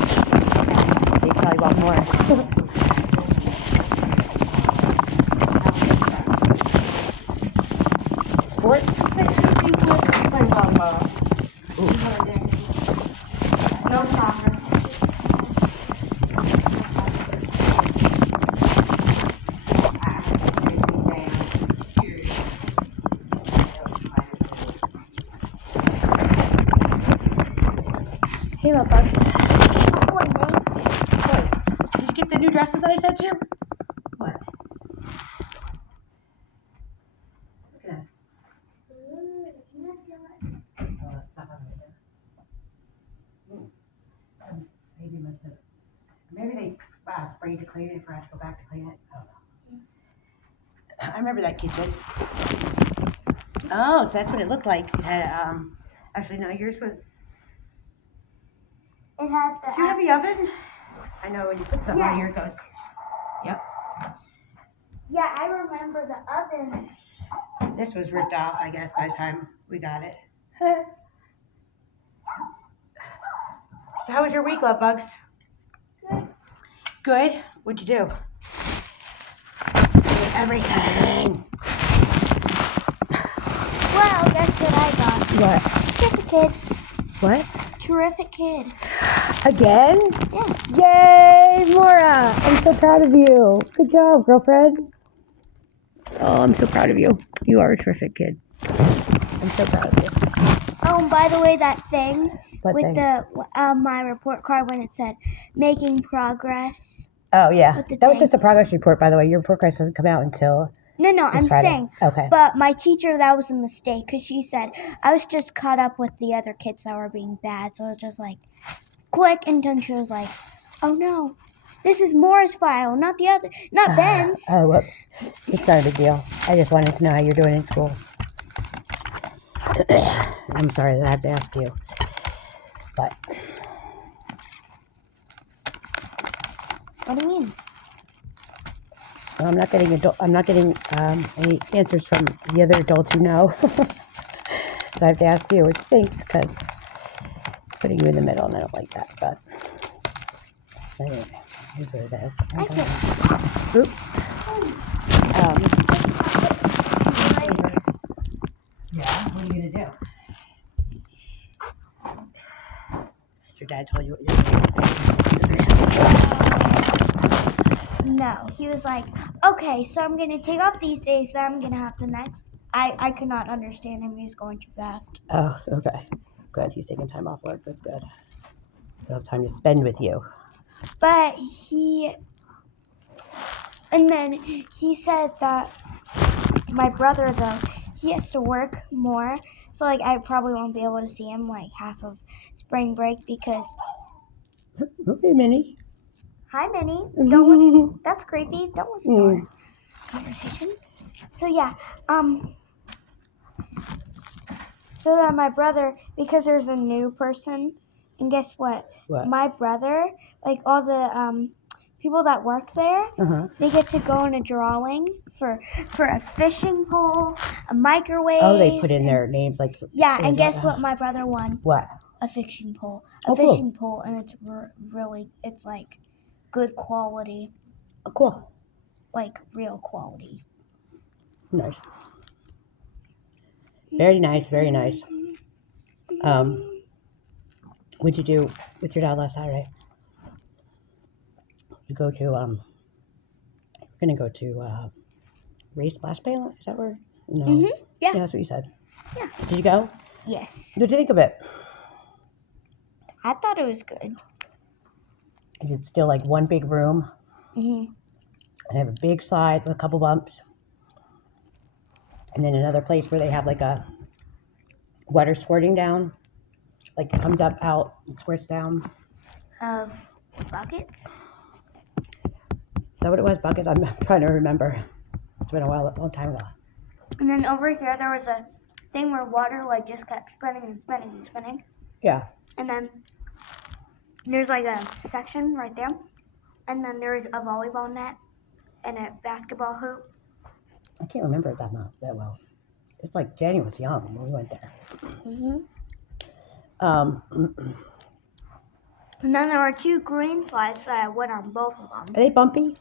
They probably want more. Sports? No soccer. Hey, love bugs. Oh, Hey, did you get the new dresses that I sent you? What? Look at that. Oh, that's not on there. Maybe must have. Maybe they sprayed to clean it and forgot to go back to clean it. I don't know. I remember that kitchen. Oh, so that's what it looked like. It had, actually, no, yours was. it had the. Did you have the oven? I know when you put something on here, it goes. Yep. Yeah, I remember the oven. This was ripped off, I guess, by the time we got it. So how was your week, love bugs? Good. Good? What'd you do? Everything. Well, guess what I got? What? Terrific kid. What? Terrific kid. Again? Yeah. Yay, Mora! I'm so proud of you. Good job, girlfriend. Oh, I'm so proud of you. You are a terrific kid. I'm so proud of you. Oh, and by the way, that thing What with thing? the my report card when it said making progress. Oh, yeah. With the That was thing. just a progress report, by the way. Your report card doesn't come out until No, this I'm Friday. saying. Okay. But my teacher, that was a mistake because she said I was just caught up with the other kids that were being bad. So it was just like, click, and then she was like, oh no, this is Moore's file, not Ben's. Oh, whoops. It's not a big deal. I just wanted to know how you're doing in school. I'm sorry that I have to ask you. But What do you mean? well, I'm not getting any answers from the other adults who know. So I have to ask you, which stinks because it's putting you in the middle, and I don't like that. But anyway, here's what it is. I can't. Oop. Yeah. What are you gonna do? Your dad told you what you're doing. No, he was like, okay, so I'm gonna take off these days, then I'm gonna have the next. I could not understand him. He was going too fast. Oh, okay. Good. He's taking time off work. That's good. He'll have time to spend with you. But and then he said that my brother, though, he has to work more. So, like, I probably won't be able to see him, like, half of spring break because... Okay, Minnie. Hi, Minnie. Don't listen. That's creepy. Don't listen to our conversation. So, yeah, so that my brother, because there's a new person, and guess what? What? My brother, like, all the, people that work there, they get to go on a drawing for a fishing pole, a microwave. Oh, they put in their names like. Yeah, and guess what my brother won? What? A fishing pole. Oh, cool. Fishing pole, and it's really, it's like good quality, Oh, cool. like real quality. Nice. Very nice, very nice. What'd you do with your dad last Saturday? You go to we're gonna go to Ray Splash Pad. Is that where? No. Yeah. Yeah, that's what you said. Yeah. Did you go? Yes. What did you think of it? I thought it was good. Is it still like one big room? Mhm. They have a big slide with a couple bumps, and then another place where they have like a water squirting down, like it comes up out and squirts down. Of buckets. Is that what it was? Buckets? I'm trying to remember. It's been a long time ago. And then over here there was a thing where water like just kept spinning and spinning and spinning. Yeah. And then there's like a section right there. And then there's a volleyball net. and a basketball hoop. I can't remember it that well. It's like Jenny was young when we went there. Um, And then there were 2 green slides that I went on both of them. Are they bumpy?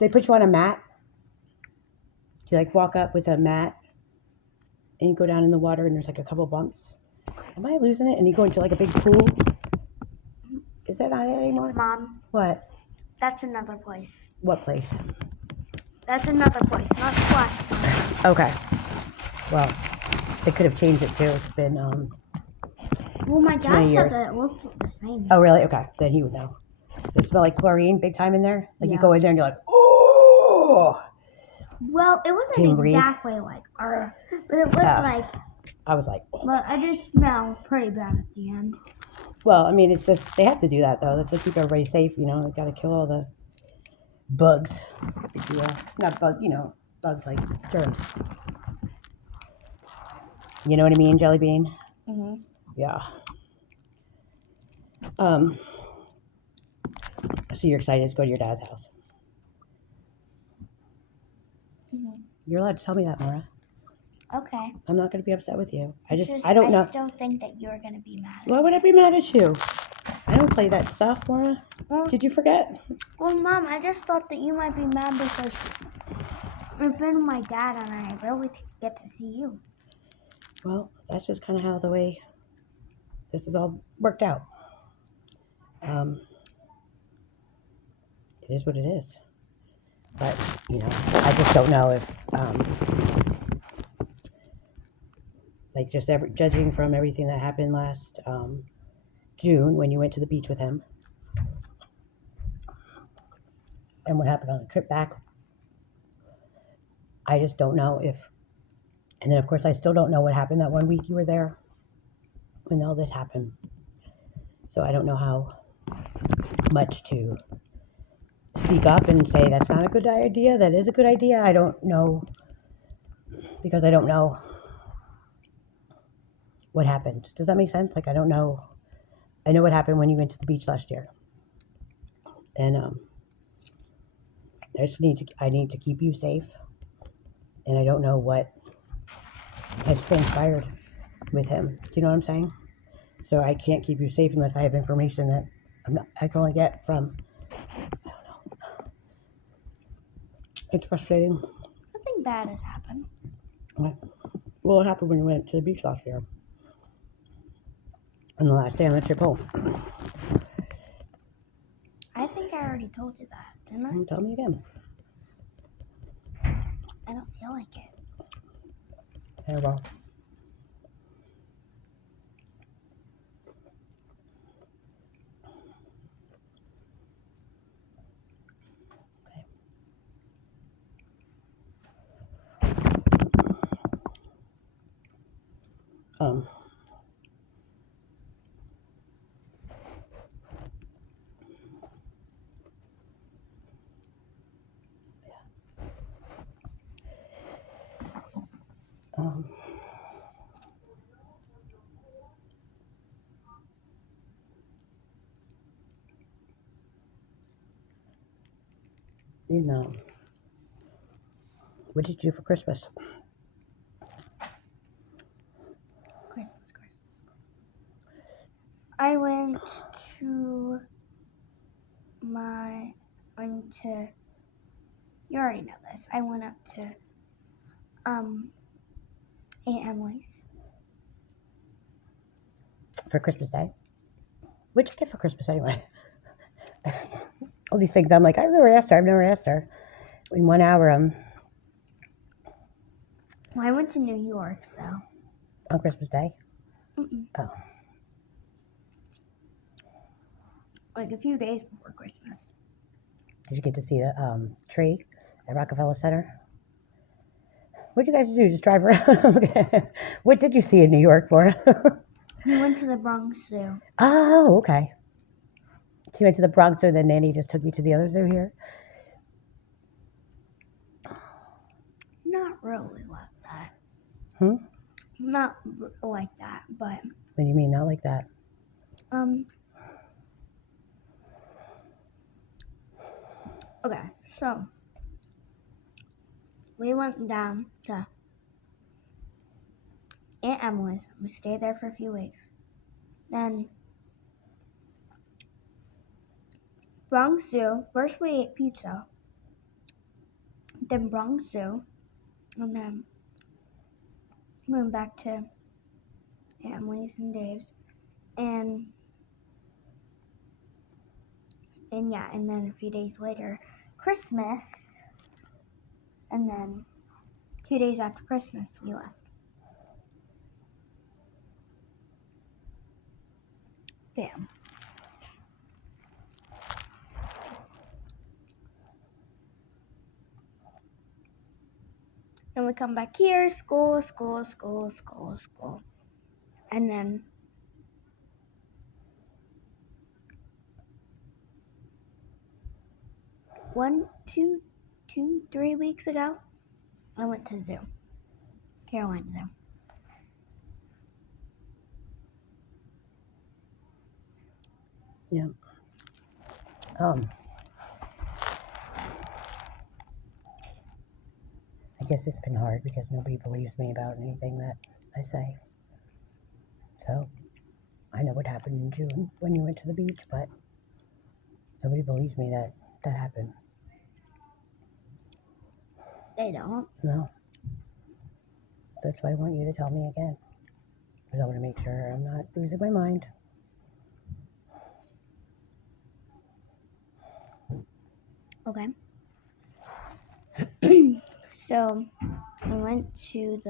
They put you on a mat? You like walk up with a mat and you go down in the water and there's like a couple bumps. Am I losing it? And you go into like a big pool? Is that not it anymore? Mom, What? that's another place. What place? That's another place, not Splash. Okay. Well, they could have changed it too. It's been Well, my too many dad years. said that it looked the same. Oh really? Okay. Then he would know. Does it smell like chlorine big time in there? Like Yeah. you go in there and you're like, oh. Well, it Can wasn't you breathe? exactly like but it was like. I was like, oh. But I just smelled pretty bad at the end. Well, I mean, it's just they have to do that though. That's to keep everybody safe. You know, they got to kill all the bugs. Not bug. You know, bugs like germs. You know what I mean, Jelly Bean? Mm-hmm. Yeah. So you're excited to go to your dad's house? Mm-hmm. You're allowed to tell me that, Maura. Okay. I'm not going to be upset with you. I I don't know. still think that you're gonna be mad. Why would I be mad at you? I don't play that stuff, Maura. Well, Did you forget? Well, Mom, I just thought that you might be mad because it's been my dad and I really get to see you. Well, that's just kind of how the way this is all worked out. It is what it is. But, you know, I just don't know if, like, just judging from everything that happened last June when you went to the beach with him and what happened on the trip back, I just don't know if, and then of course I still don't know what happened that one week you were there when all this happened. So I don't know how much to speak up and say that's not a good idea, that is a good idea. I don't know, because I don't know what happened. Does that make sense? Like, I don't know. I know what happened when you went to the beach last year. And I need to keep you safe. And I don't know what has transpired with him. Do you know what I'm saying? So I can't keep you safe unless I have information that I can only get from, I don't know. It's frustrating. Nothing bad has happened. Well, it happened when you went to the beach last year. On the last day on the trip home. I think I already told you that, didn't I? Tell me again. I don't feel like it. Yeah, well. Um, um, you know, what did you do for Christmas? Christmas. I went to you already know this. I went up to Aunt Emily's. For Christmas Day? What'd you get for Christmas anyway? All these things I'm like, I've never asked her. In 1 hour, Well, I went to New York, so. on Christmas Day? Mm-mm. Oh. Like a few days before Christmas. Did you get to see the tree at Rockefeller Center? What'd you guys do? Just drive around? What did you see in New York for? We went to the Bronx Zoo. Oh, okay. So you went to the Bronx Zoo, and then Nanny just took you to the other zoo here? Not really like that. Not like that, but. What do you mean, not like that? Okay, so we went down to Aunt Emily's. We stayed there for a few weeks. Then Bronx Zoo. First we ate pizza. Then Bronx Zoo. And then we went back to Aunt Emily's and Dave's. And then a few days later, Christmas. And then 2 days after Christmas, we left. Bam. Then we come back here, school. And then two, 3 weeks ago, I went to zoo. Carolina Zoo. Yeah. I guess it's been hard because nobody believes me about anything that I say. So, I know what happened in June when you went to the beach, but nobody believes me that happened. They don't. No. So that's why I want you to tell me again. Because I want to make sure I'm not losing my mind. Okay. So, I went to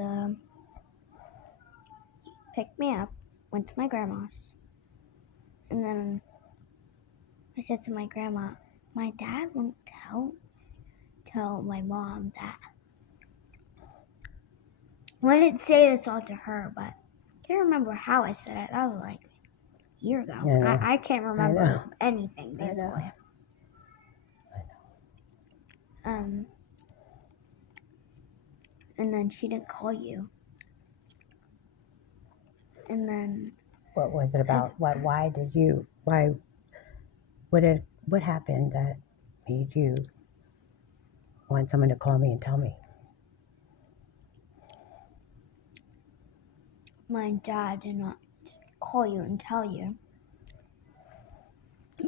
picked me up, went to my grandma's, and then I said to my grandma, my dad won't tell my mom that. I didn't say this all to her, but I can't remember how I said it. That was like a year ago. Yeah, I can't remember anything, basically. I know. And then she didn't call you. And then What was it about? What happened that made you want someone to call me and tell me? my dad did not call you and tell you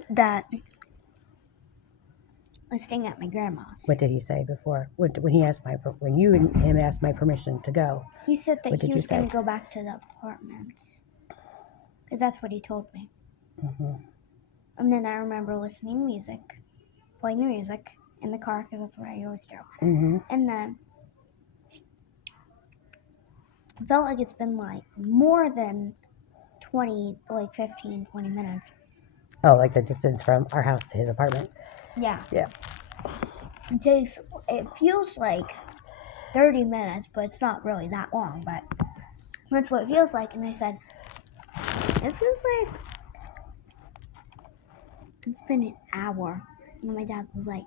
that I was staying at my grandma's. What did he say before? When you and him asked my permission to go? He said that he was going say? to go back to the apartment. Because that's what he told me. Mm-hmm. And then I remember listening to music, playing the music in the car, because that's what I always do. Mm-hmm. And then I felt like it's been like more than 15, 20 minutes. Oh, like the distance from our house to his apartment? Yeah. Yeah. It feels like 30 minutes, but it's not really that long, but that's what it feels like. And I said, it feels like it's been an hour. And my dad was like,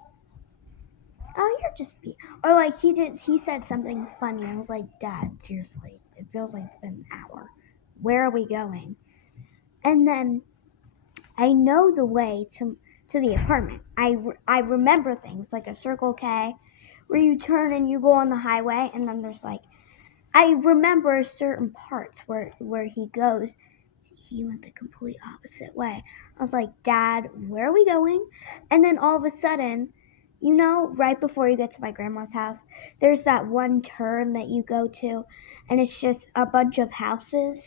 oh, you're just or like he said something funny. I was like, Dad, seriously, it feels like it's been an hour. Where are we going? And then I know the way to the apartment. I remember things like a Circle K where you turn and you go on the highway, and then there's like, I remember certain parts where he goes. He went the complete opposite way. I was like, Dad, where are we going? And then all of a sudden, right before you get to my grandma's house, there's that one turn that you go to, and it's just a bunch of houses.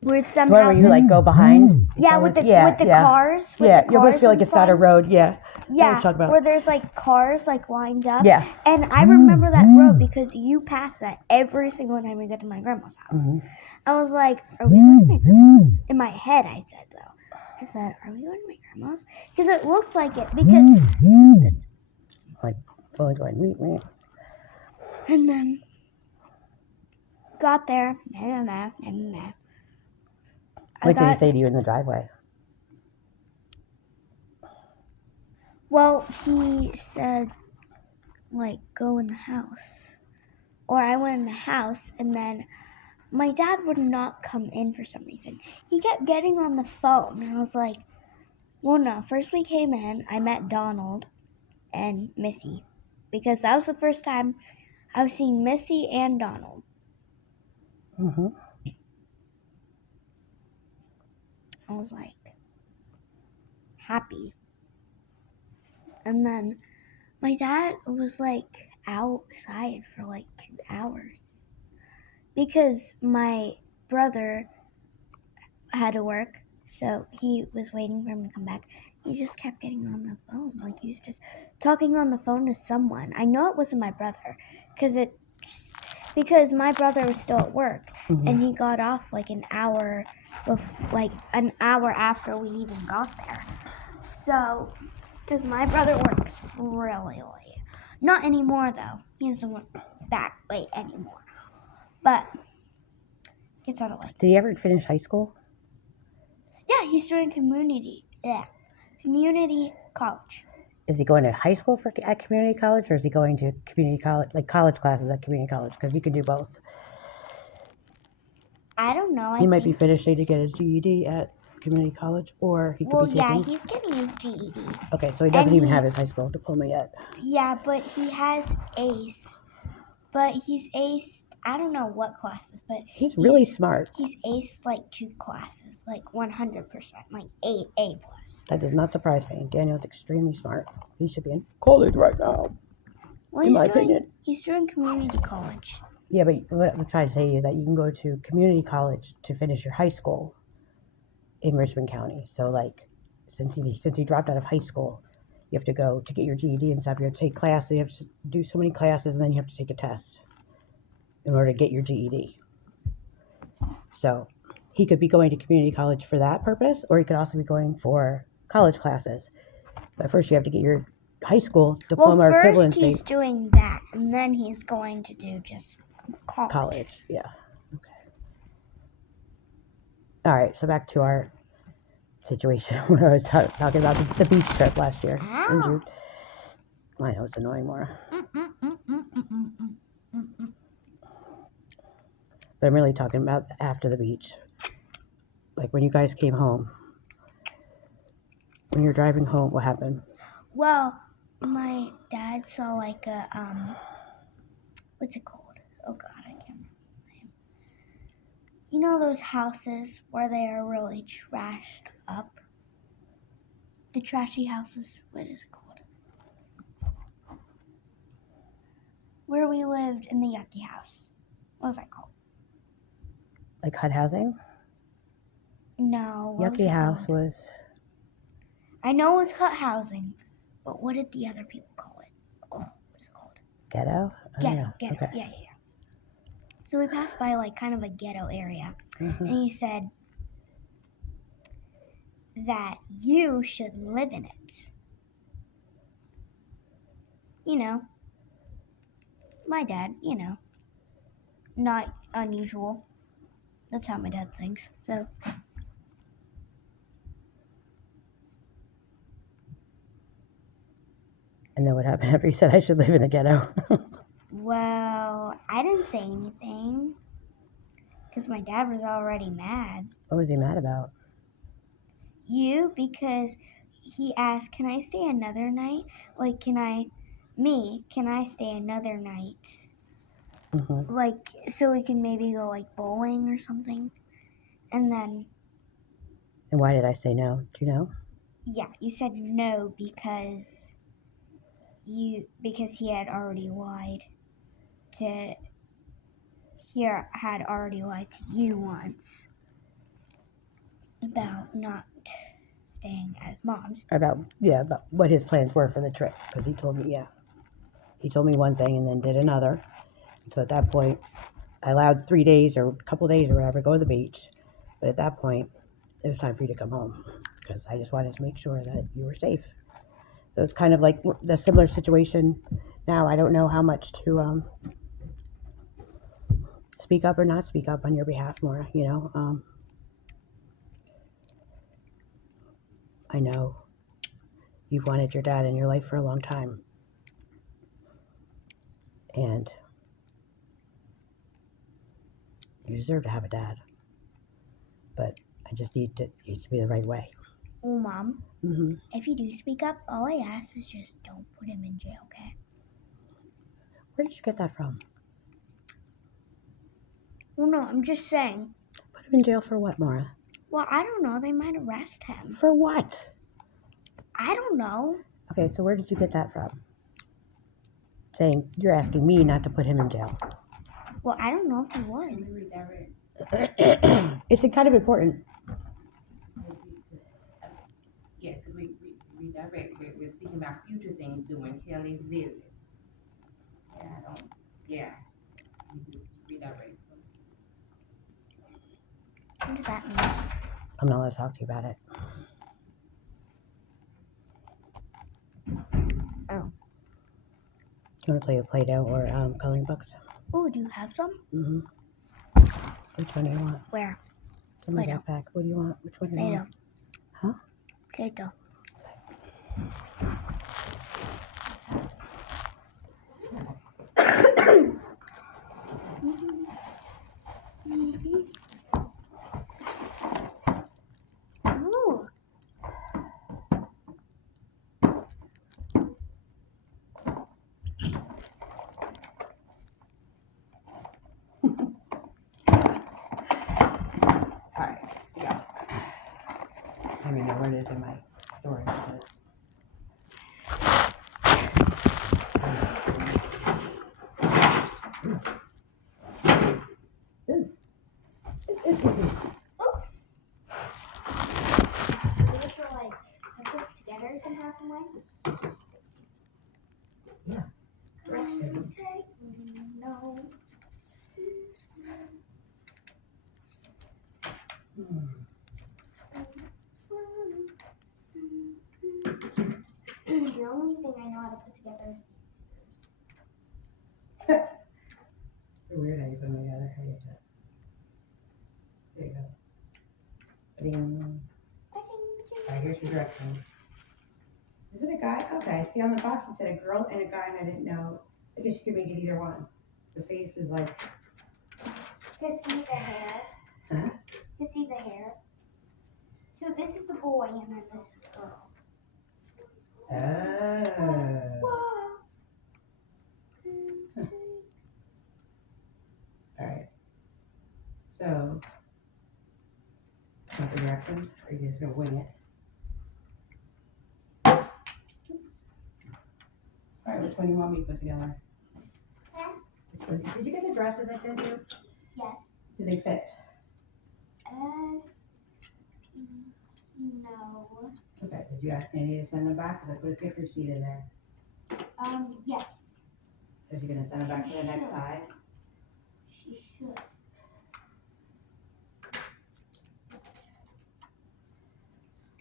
Where it's some Where you like go behind? Yeah, with the cars. You almost feel like it's not a road. Yeah. Yeah, where there's like cars like lined up. Yeah. And I remember that road because you pass that every single time we get to my grandma's house. Mm-hmm. I was like, are we going to my grandma's? In my head, I said, though. I said, are we going to my grandma's? Because it looked like it. Because my phone's going, and then got there. What did he say to you in the driveway? Well, he said, like, go in the house. Or I went in the house, and then my dad would not come in for some reason. He kept getting on the phone, and I was like, well, no. First we came in, I met Donald and Missy, because that was the first time I was seeing Missy and Donald. Mm-hmm. I was like happy. And then my dad was like outside for like 2 hours because my brother had to work, so he was waiting for him to come back. He just kept getting on the phone, like he was just talking on the phone to someone. I know it wasn't my brother, because my brother was still at work, and he got off like an hour, an hour after we even got there. So, because my brother works really late, not anymore though. He doesn't work that late anymore, but gets out of like. Did he ever finish high school? Yeah, he's doing community college. Is he going to high school at community college, or is he going to community college, like college classes at community college? Because you can do both. I don't know. He might be finishing to get his GED at community college, or he could be taking. Yeah, he's getting his GED. Okay, so he doesn't even have his high school diploma yet. Yeah, but he has ACE. But he's aced, I don't know what classes, but he's really smart. He's aced like 2 classes, like 100%, like A+. That does not surprise me. Daniel's extremely smart. He should be in college right now, Well, in my opinion. He's doing community college. Yeah, but what I'm trying to say is that you can go to community college to finish your high school in Richmond County. So, like, since he dropped out of high school, you have to go to get your GED and stuff. You have to take classes. You have to do so many classes, and then you have to take a test in order to get your GED. So, he could be going to community college for that purpose, or he could also be going for college classes. But first, you have to get your high school diploma or equivalency. First he's doing that, and then he's going to do just college. Yeah. Okay. All right. So back to our situation where I was talking about the beach trip last year in June. I know it's annoying, Maura. But I'm really talking about after the beach, like when you guys came home. When you're driving home, what happened? Well, my dad saw like a what's it called? Oh God, I can't remember the name. You know those houses where they are really trashed up? The trashy houses. What is it called? Where we lived in the yucky house. What was that called? Like HUD housing? No. Yucky house was. I know it was hut housing, but what did the other people call it? Oh, what is it called? Ghetto? Ghetto. Okay. Yeah. So we passed by like kind of a ghetto area, Mm-hmm. and he said that you should live in it. You know, my dad, not unusual. That's how my dad thinks. So. And then what happened after he said I should live in the ghetto? Well, I didn't say anything because my dad was already mad. What was he mad about? You, because he asked, can I stay another night? Like, can I stay another night? Mm-hmm. Like, so we can maybe go like bowling or something. And then. And why did I say no? Do you know? Yeah, you said no because he had already lied to you once about not staying as moms. About what his plans were for the trip, because he told me one thing and then did another. So at that point, I allowed 3 days or a couple days or whatever go to the beach, but at that point, it was time for you to come home because I just wanted to make sure that you were safe. So it's kind of like the similar situation now. I don't know how much to speak up or not speak up on your behalf more. I know you've wanted your dad in your life for a long time, and you deserve to have a dad, but I just needs to be the right way. Oh, Mom, Mm-hmm. if you do speak up, all I ask is just don't put him in jail, okay? Where did you get that from? Well, no, I'm just saying. Put him in jail for what, Maura? Well, I don't know. They might arrest him. For what? I don't know. Okay, so where did you get that from? Saying you're asking me not to put him in jail. Well, I don't know if he would. Can we redirect? It's kind of important. Yeah, because we redirect. We're speaking about future things during Kelly's visit. Yeah, we just redirect. What does that mean? I'm not allowed to talk to you about it. Oh. You want to play with Play-Doh or coloring books? Oh, do you have some? Mm-hmm. Which one do you want? Where? It's in my Play-Doh. backpack. What do you want? Which one do you Play-Doh. want? Huh? Play-Doh. Ooh. Alright, yeah. I don't even know where it is in my storage. We should like put this together somehow, some way. Yeah. No. The only thing I know how to put together is these scissors. It's weird how you put them together. How you do it. There you go. Ding. Alright, here's your directions. Is it a guy? Okay, see on the box it said a girl and a guy, and I didn't know. I guess you could make it either one. The face is like. To see the hair. Huh? To see the hair. So this is the boy and then this is the girl. Oh. Alright. So. Want the directions? Or are you just gonna wing it? Alright, which one do you want me to put together? Huh? Which one? Did you get the dresses I sent you? Yes. Did they fit? No. Okay, did you ask Andy to send them back? Because I put a gift receipt in there. Yes. Is she gonna send them back to the next size? She should.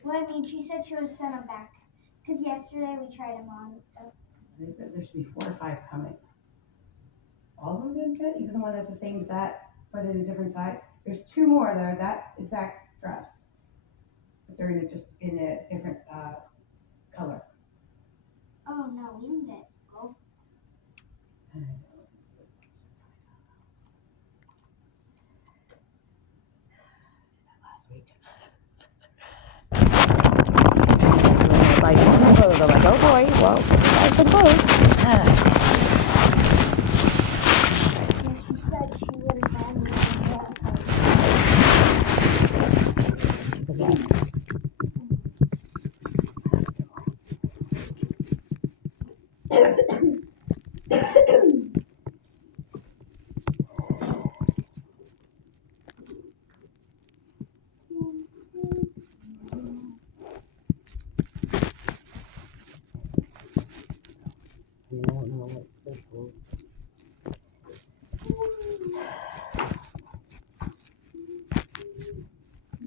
Well, I mean, she said she would send them back. Because yesterday we tried them on and stuff. I think that there should be 4 or 5 coming. All of them didn't fit? Even the one that's the same as that, but in a different size? There's 2 more that are that exact dress. But they're just in a different color. Oh, no, we didn't get both. Last week. Like, I'm like, oh boy, well, I some clothes. She said she wouldn't have me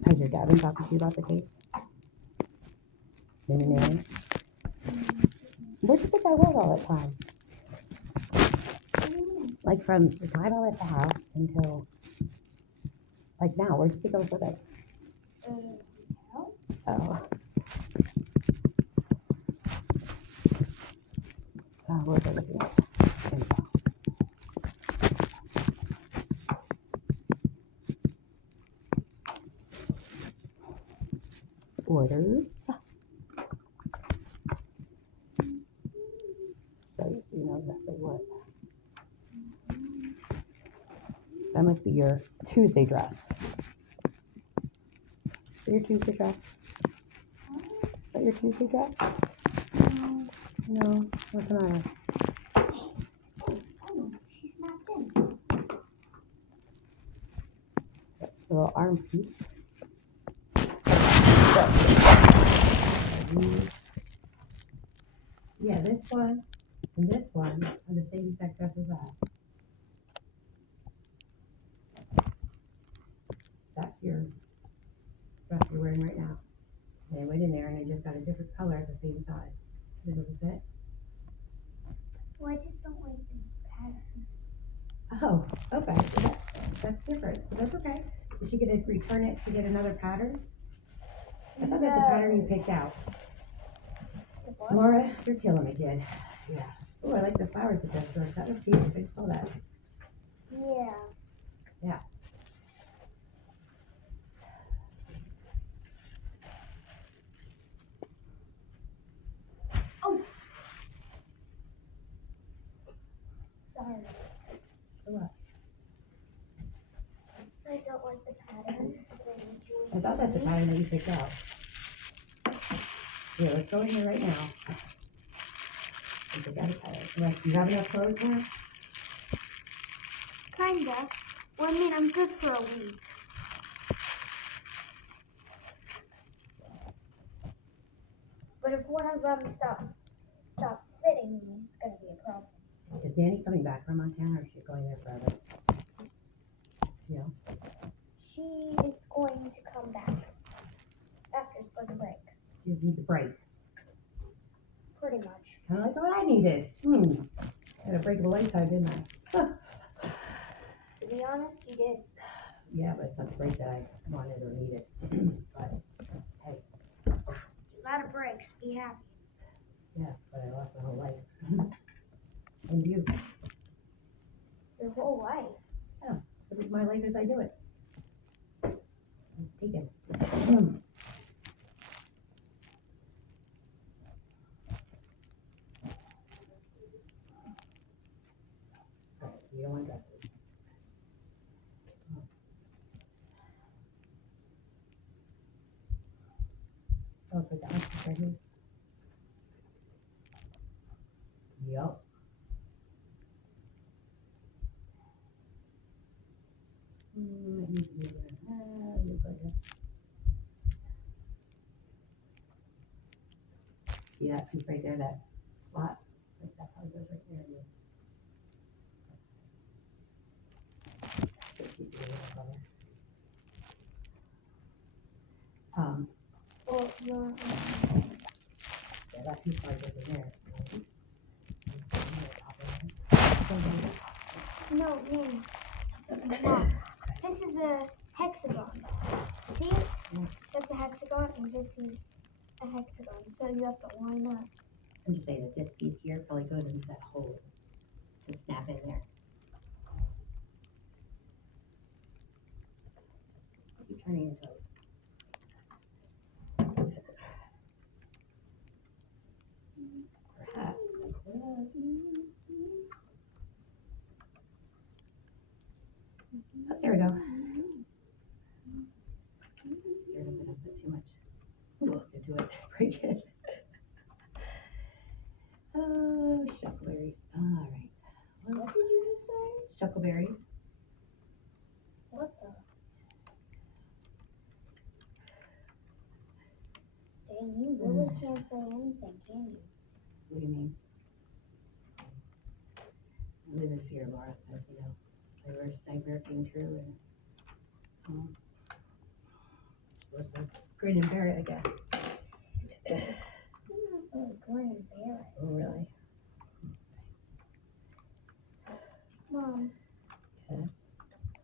Has your dad been talking to you about the case? Nanny? Where'd you think I was all that time? Like from the time I left the house until, like now, where'd you think I was living? no. Oh. What was I looking at? Info. Orders. So you know exactly what. That must be your Tuesday dress. Is that your Tuesday dress? Is that your Tuesday dress? No. What's the matter? Oh, she snapped in. A little arm piece. Yeah, this one and this one are the same exact dress as that. That's your dress you're wearing right now. And I went in there and I just got a different color at the same size. Does it fit? Well, I just don't like the pattern. Oh, okay. So that's different. So that's okay. Is she gonna return it to get another pattern? I thought that's the pattern you picked out. What? Laura, you're killing me, kid. Yeah. Oh, I like the flowers at this dress. That was cute. I saw that. Yeah. Yeah. Oh. Sorry. So what? I don't like the pattern. I thought that's the pattern that you picked out. Here, let's go in here right now. And pick out a pattern. Do you have enough clothes for her? Kinda. Well, I mean, I'm good for a week. But if one of them stops fitting me, it's gonna be a problem. Is Danny coming back from Montana or is she going there forever? You know? She is going to come back after spring break. She just needs a break. Pretty much. Kind of like what I needed. Had a break of a lifetime, didn't I? To be honest, you did. Yeah, but it's not the break that I wanted or needed. But hey, A lot of breaks. Be happy. yeah, but I lost my whole life. And you. Your whole life. Yeah, it was my life as I do it. Take it. You don't want dresses. Oh, put the options right here. Yup. See that piece right there, that slot? Like that probably goes right there. Well, you're. Yeah, that piece probably goes in there. No, me. Mom, this is a hexagon. See? That's a hexagon, and this is a hexagon. So you have to line up. I'm just saying that this piece here probably goes into that hole to snap in there. Keep turning your toes. Perhaps. Oh, there we go. Scared I'm gonna put too much into it. Pretty good. Oh, shuckleberries. All right. Well, What did you just say? shuckleberries. What the? Dang, you really can't say anything, can you? What do you mean? I live in fear, Laura, as you know. My worst nightmare came true, and supposed to grin and bear it, I guess. You're not so grin and bear it. Oh, really? Mom, Yes.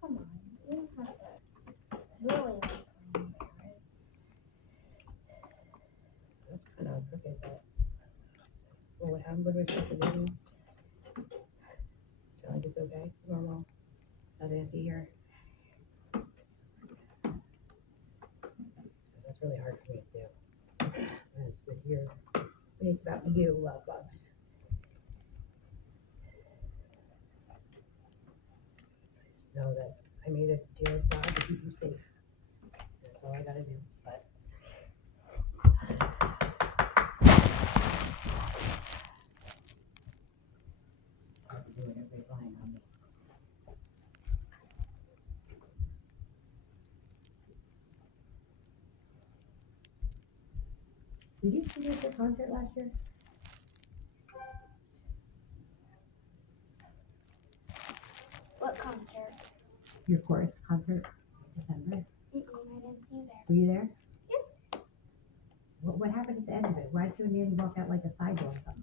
come on. You don't have to really like grin and bear it. That's kind of crooked, but well, what happened? What are we supposed to do? Feel like it's okay? Normal? Nothing I see here? That's really hard for me to do. When it's with you. When it's about you, love bugs. Just know that to dear God to keep you safe. That's all I gotta do. But I'll do it every line on me. Did you see me at the concert last year? What concert? Your chorus concert in December. I didn't see you there. Were you there? Yeah. What happened at the end of it? Why did you and Nanny walk out like a side door or something?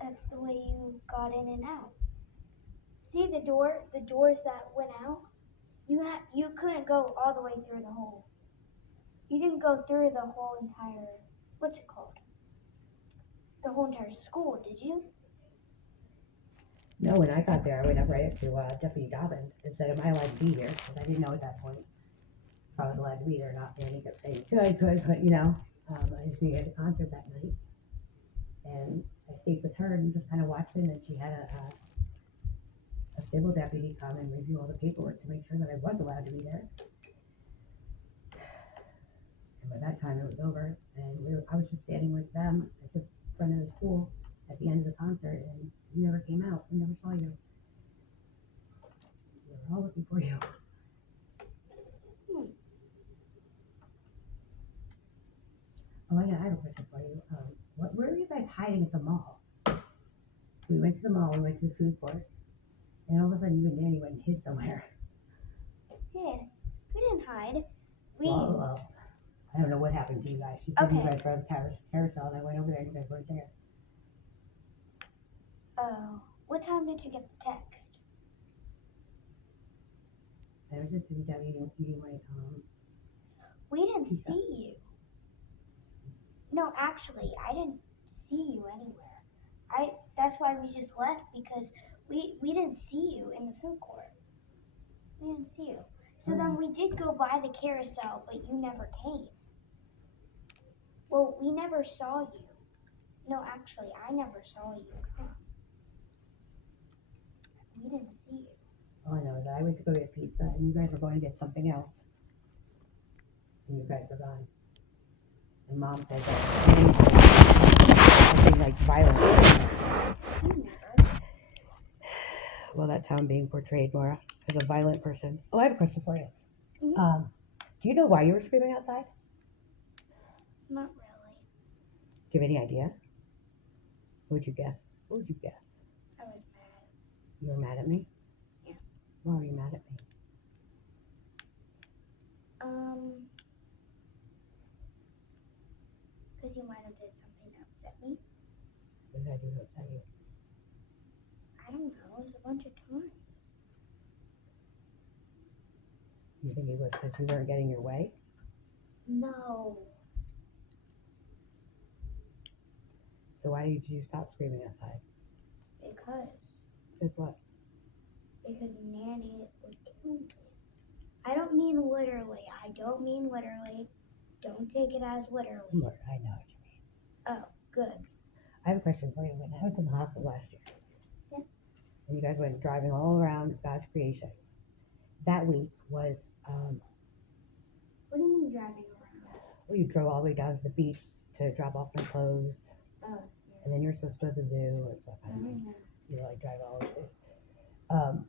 That's the way you got in and out. See the doors that went out? You couldn't go all the way through the whole. You didn't go through the whole entire, what's it called? The whole entire school, did you? No, when I got there, I went up right up to Deputy Dobbins and said, "Am I allowed to be here?" Because I didn't know at that point if I was allowed to be there or not. Nanny kept saying, "Could," but you know, I just knew you had a concert that night, and I stayed with her and just kind of watched it. And she had a civil deputy come and review all the paperwork to make sure that I was allowed to be there. And by that time, it was over, and I was just standing with them at the front of the school at the end of the concert, and you never came out. We never saw you. We were all looking for you. Oh, I have a question for you. Where were you guys hiding at the mall? We went to the mall, we went to the food court, and all of a sudden you and Nanny went and hid somewhere. Yeah, we didn't hide. Well, I don't know what happened to you guys. She said you guys were on the carousel, and I went over there and you guys weren't there. Oh, what time did you get the text? I was just sitting down eating my We didn't pizza. see you. No, actually, I didn't see you anywhere. That's why we just left, because we didn't see you in the food court. We didn't see you. So then we did go by the carousel, but you never came. Well, we never saw you. No, actually, I never saw you come. We didn't see you. All I know is that I went to go get pizza, and you guys were going to get something else, and you guys were gone. And Mom said that Nanny said something like violent. You never. Well, that's how I'm being portrayed, Laura, as a violent person. Oh, I have a question for you. Mhm. Do you know why you were screaming outside? Not really. Do you have any idea? What would you guess? What would you guess? I was mad. You were mad at me? Yeah. Why were you mad at me? Because you might have did something that upset me. What did I do to upset you? I don't know. It was a bunch of times. You think it was because you weren't getting your way? No. So why did you stop screaming outside? Because. Because what? Because Nanny would kill me. I don't mean literally. Don't take it as literally. Look, I know what you mean. Oh, good. I have a question for you. When I was in the hospital last year, Yeah. and you guys went driving all around God's creation, that week was, What do you mean driving around? well, you drove all the way down to the beach to drop off my clothes, Oh, yeah. and then you were supposed to go to the zoo or something. You know, like drive all over.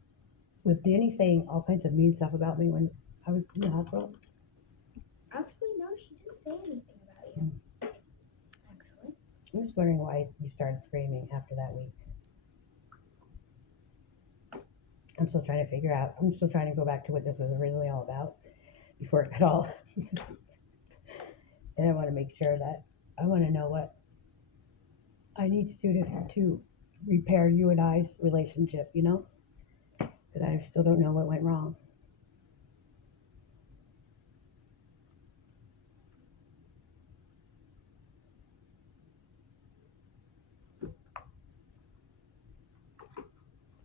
Was Danny saying all kinds of mean stuff about me when I was in the hospital? Actually, no, she didn't say anything about you. Actually. I'm just wondering why you started screaming after that week. I'm still trying to figure out. I'm still trying to go back to what this was originally all about before it got all. And I want to make sure that I want to know what I need to do to repair you and I's relationship, you know? Because I still don't know what went wrong.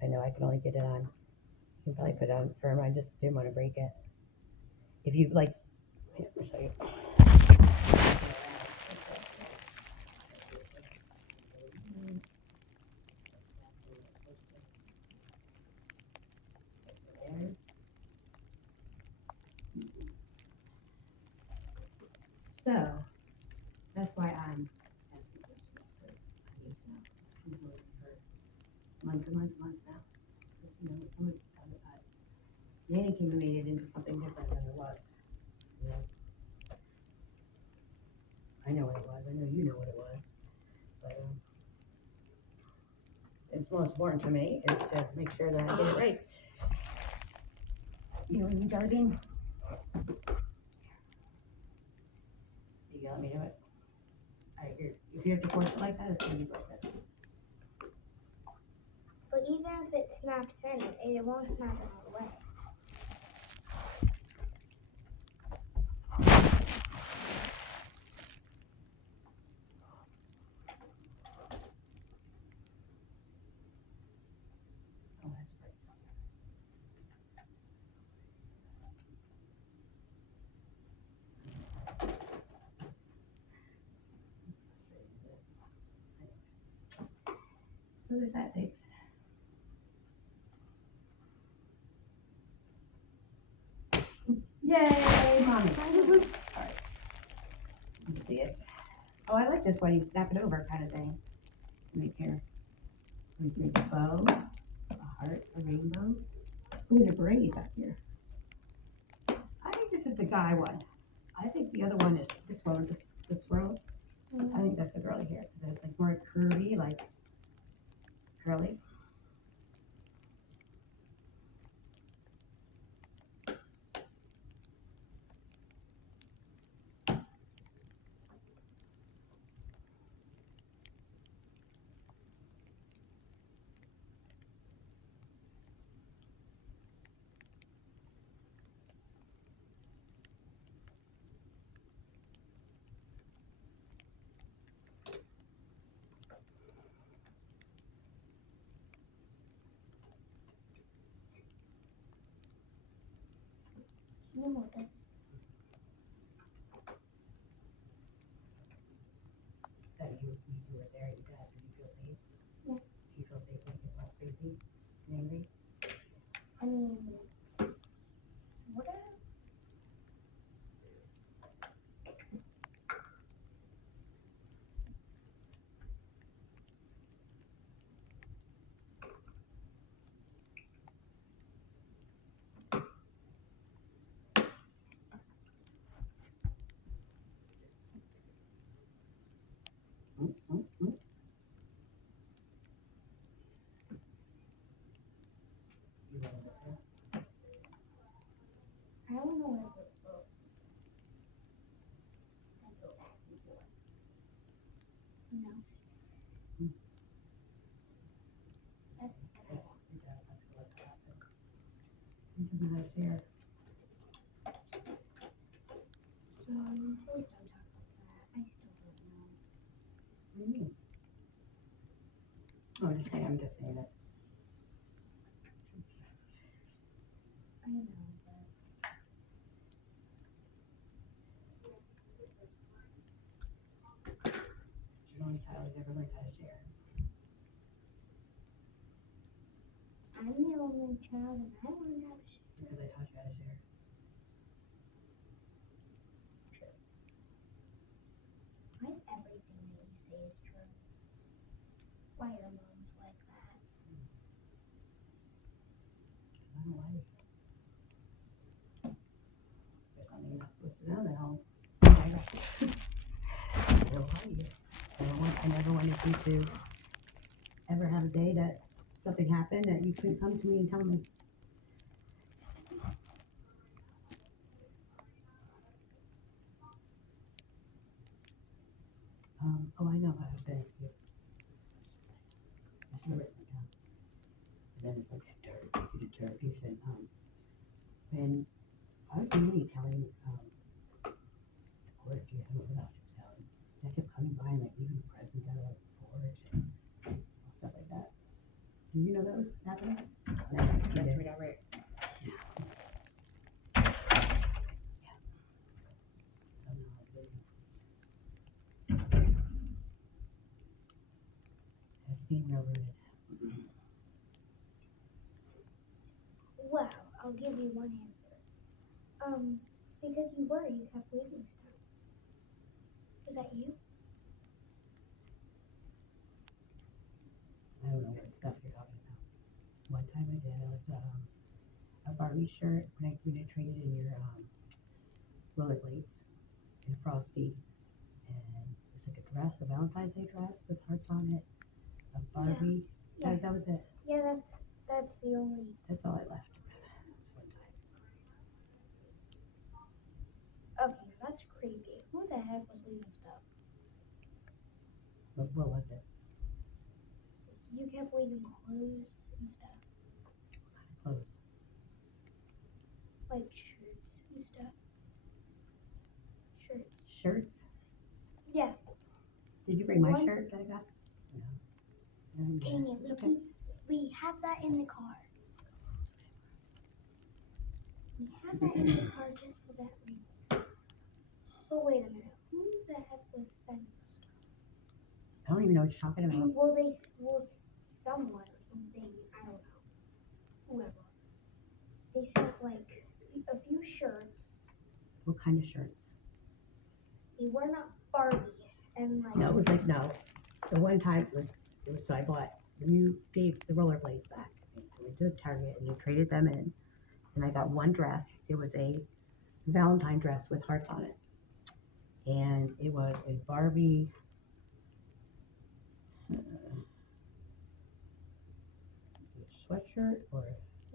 I know I can only get it on. You can probably put it on firm. I just didn't want to break it. If you like, here, I'll show you. months and months and months now. Because, you know, someone Danny came and made it into something different than it was. You know? I know what it was. I know you know what it was. But it's most important to me is to make sure that I get it right. You know what I mean, Jelly Bean? You gotta let me do it. Alright, if you have to force it like that, it's gonna be like that. But even if it snaps in, it won't snap it all the way. Oh, that's great. So there's that, babes. Yay, mommy. Alright. Let's see it. Oh, I like this one. You snap it over kind of thing. Make here. We make a bow, a heart, a rainbow. Ooh, and a braid back here. I think this is the guy one. I think the other one is this one, the swirl. I think that's the girly hair because it's like more curvy, like curly. You know this. That you were there, you guys, and you feel safe. Yeah. Do you feel safe when you get all crazy and angry? I mean, what are... You want to look there? I don't know where it goes. I go back and forth. No. That's what I want. You gotta let go of that. You can have a share. Please don't talk like that. I still don't know. What do you mean? Oh, I'm just saying that. I know, but... You're the only child who's ever learned how to share. I'm the only child and I learned how to share. Because I taught you how to share. Why is everything that you say is true? Why are moms like that? I don't like it. There's something you're not supposed to know now. They'll hide you. I never wanted you to ever have a day that something happened that you couldn't come to me and tell me. Oh, I know how to say it. I should have written it down. And then it's like dirt. You said, when I was really telling, or if you had what else you were telling, I kept coming by and like leaving presents out of the porch and stuff like that. Do you know those happening? Let's read our right. That's being real rude. Well, I'll give you one answer. Because you kept leaving stuff. Was that you? I don't know what stuff you're talking Barbie shirt when I traded in your rollerblades and Frosty, and it was like a dress, a Valentine's Day dress with hearts on it, a Barbie. Yeah. That was it. Yeah, that's the only. That's all I left. One time. Okay, that's creepy. Who the heck was leaving stuff? What was it? You kept leaving clothes and stuff, Clothes. like shirts and stuff. Shirts. Shirts? Yeah. Did you bring my One- shirt that I got? No. Dang it, we have that in the car. We have that in the car just for that reason. But wait a minute, who the heck was sending us stuff? I don't even know what you're talking about. Well, someone or something, I don't know. Whoever. They sent like a few shirts. What kind of shirts? They were not Barbie and like. No, it was like, no. The one time it was so I bought, you gave the rollerblades back. I went to Target and you traded them in. And I got one dress. It was a Valentine dress with hearts on it. And it was a Barbie sweatshirt or.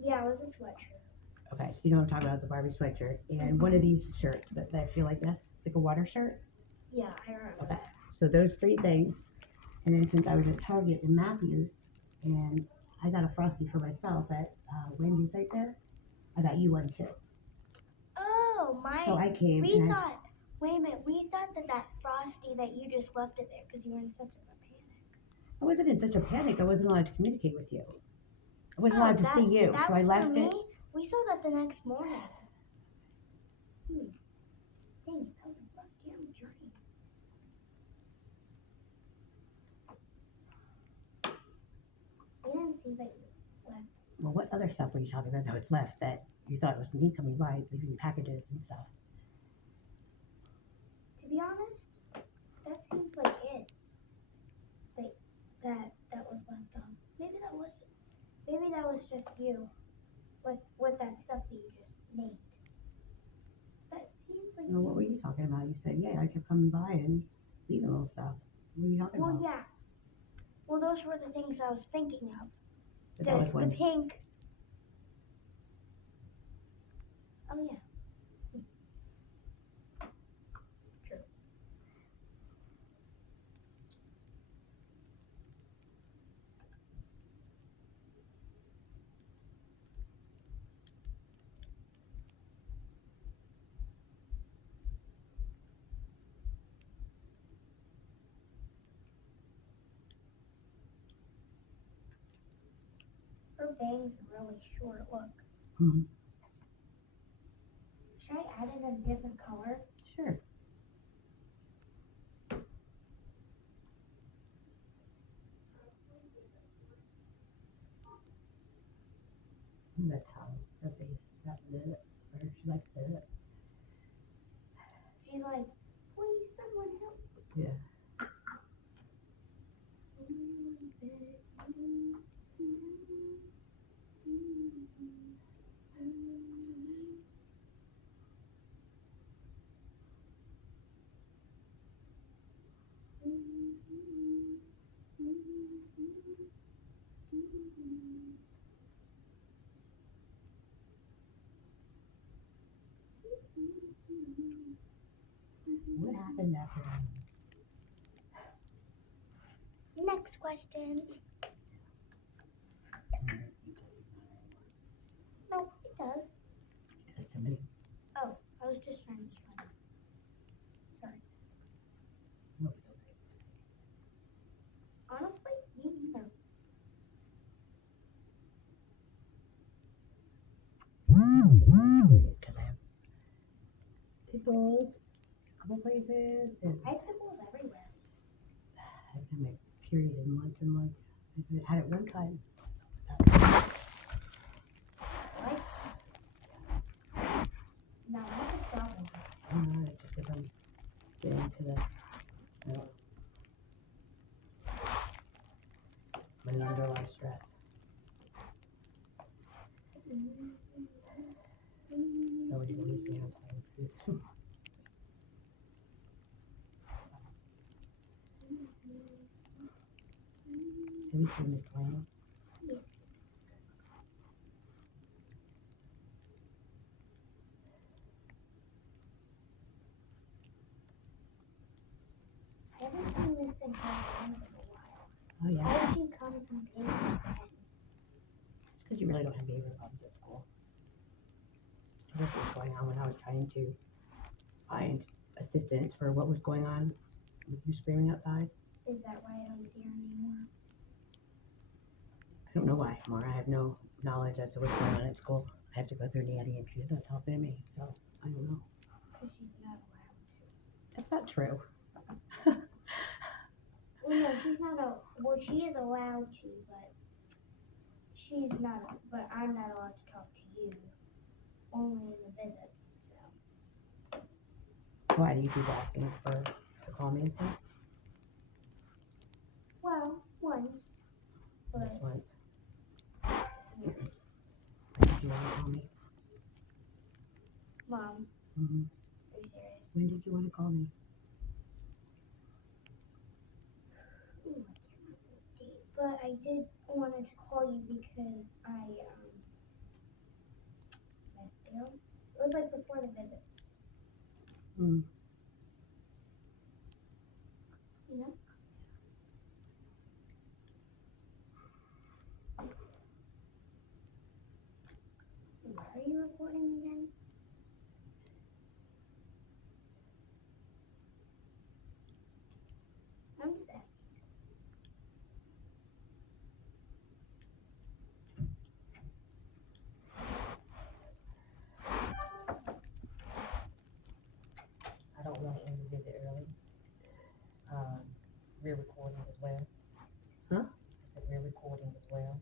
Yeah, it was a sweatshirt. Okay, so you know what I'm talking about, the Barbie sweatshirt. And one of these shirts that feel like this. It's like a water shirt. Yeah, I remember. Okay, so those three things. And then since I was at Target in Matthews, and I got a Frosty for myself at Wendy's right there, I got you one too. Oh, my. So I came. We thought, wait a minute, we thought that Frosty that you just left it there because you were in such a panic. I wasn't in such a panic. I wasn't allowed to communicate with you. I wasn't allowed to see you, so I left it. We saw that the next morning. Dang it, that was a Frosty on the dream. We didn't see that you left. Well, what other stuff were you talking about that was left that you thought was me coming by, leaving packages and stuff? To be honest, that seems like it. Like that was left on. Maybe that wasn't. Maybe that was just you. With that stuff that you just named. That seems like. Well, what were you talking about? You said, yeah, I kept coming by and leaving little stuff. What were you talking about? Well, yeah. Well, those were the things I was thinking of. But that was one. The pink. Oh yeah. True. Her bangs are really short. Look. Mm-hmm. Should I add it in a different color? Sure. That's how her face got lit. Or she likes it. She's like, please, someone help. Yeah. What happened after that? Next question. No, it does. That's to me. Oh, I was just trying to be funny. Sorry. No, Honestly, me neither. because I have pimples, a couple places, and I have pimples everywhere. I've had my period in months and months. I had it one time. What? Now, what's the problem? Just because I'm getting to the, I don't know, I'm under a lot of stress. see Miss Lang? Yes. I haven't seen Miss in her in a while. Oh yeah. Why she comes and pays me then? It's because you really don't have behavior problems at school. What was going on when I was trying to find assistance for what was going on with you screaming outside? Is that why I don't see her anymore? I don't know why, Mara. I have no knowledge as to what's going on at school. I have to go through Nanny and she's not talking to me, so I don't know. Because she's not allowed to. That's not true. Well, no, she's not well, she is allowed to, but she's not, but I'm not allowed to talk to you. Only in the visits, so. Why do you keep asking for to call me and stuff? Well, once. But, Just once. Why did you want to call me? Mom, Mm-hmm. are you serious? When did you want to call me? Ooh, I can't remember the date. But I did wanted to call you because I missed you. It was like before the visits. Mm. You know? Why are you recording again? I'm just asking. I don't want to end the visit early. We're recording as well. Huh? I said we're recording as well.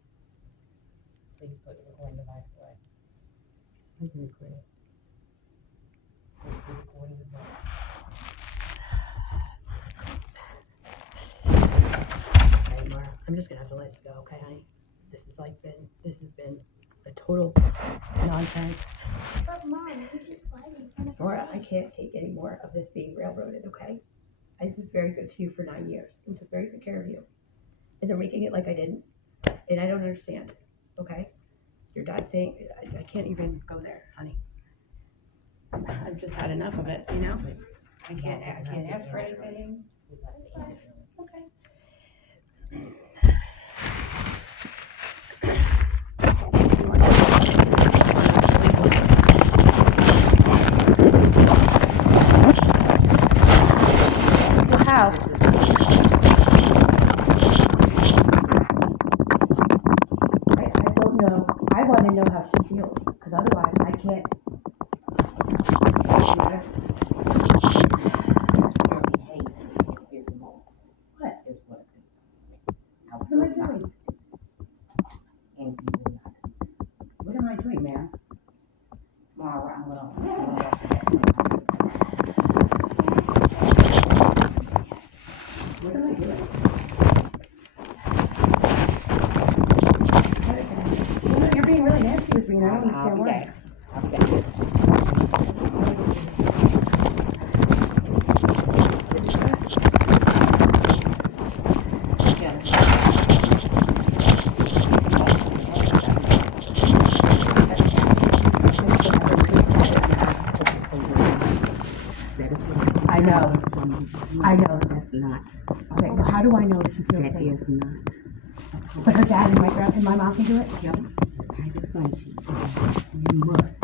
Please put the recording device away. I can record it. We're recording as well. Okay, Mara, I'm just gonna have to let you go, okay, honey? This has been a total nonsense. But Mom, you just lied in front of Mara, I us. can't take any more of this being railroaded, okay? I was very good to you for 9 years and took very good care of you. And they're making it like I didn't. And I don't understand, okay? Your dad's saying, I can't even go there, honey. I've just had enough of it, you know? I can't ask for anything. Okay. How? I don't know. I want to know how she feels, because otherwise I can't. Your behavior is more. What? Is what's concerning me. I What am I will not doing? do this. And you will not. What am I doing, ma'am? Tomorrow I'm gonna What am I doing? You're being really nasty with me, and I don't understand why. I know. That's not. Okay, well, how do I know if she feels That safe? is not. But her dad and my mom can do it? Yep. That's how I explain to you. You must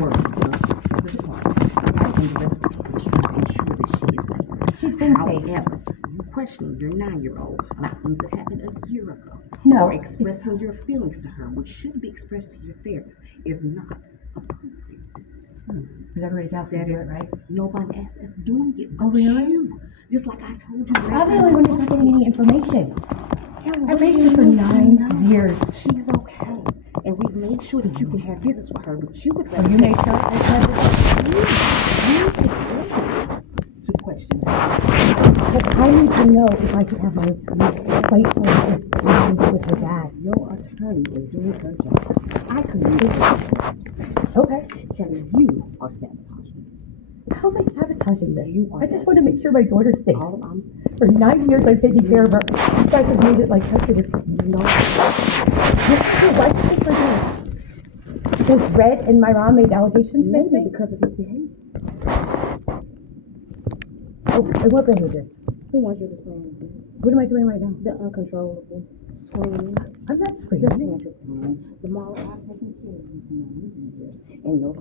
work with us as a department and investigate the case to ensure that she is safe. She's been safe. However, you question your 9-year-old about things that happened a year ago. No, Or expressing your feelings to her, which should be expressed to your therapist, is not appropriate. But everybody else can That do is it, right? nobody else is doing it. Oh, really? You. Just like I told you. I'm the only one who's not getting any information. I raised her for 9 years. She's okay. And we've made sure that you can have visits with her, but you would rather. Oh, you made sure I said to question. But I need to know if I can have my fight with her dad. Your attorney is doing her job. I could live Okay. telling you are sabotaging. How am I sabotaging this? You are I just want to make sure my daughter's safe. All I'm For 9 years, I've taken care of her. You guys have made it like such a no. Why did you think this? Because Red and my mom made allegations? Maybe because of his behavior. Oh, and what behavior? Who wants you to swing? What am I doing right now? The uncontrollable swing. I'm not Just screaming. interesting. The moral I've taken care of you for 9 years, and no